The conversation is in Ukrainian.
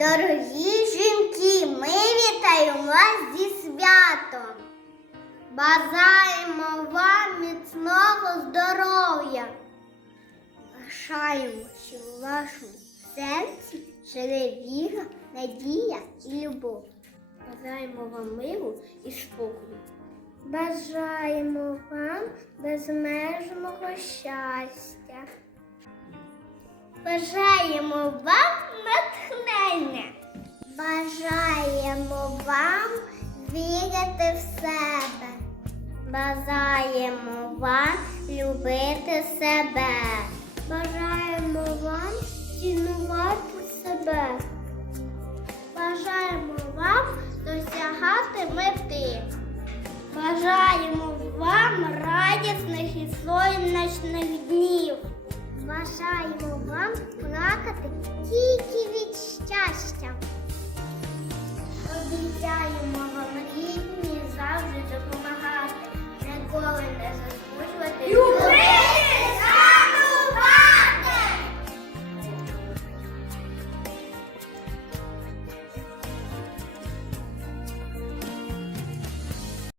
Дорогі жінки, ми вітаємо вас зі святом. Бажаємо вам міцного здоров'я. Бажаємо, щоб у вашому серці жили віра, надія і любов. Бажаємо вам миру і спокою. Бажаємо вам безмежного щастя. Бажаємо вам. Бажаємо вам вірити в себе. Бажаємо вам любити себе. Бажаємо вам цінувати себе. Бажаємо вам досягати мети. Бажаємо вам радісних і сонячних днів. Бажаємо вам плакати тільки від go and there's a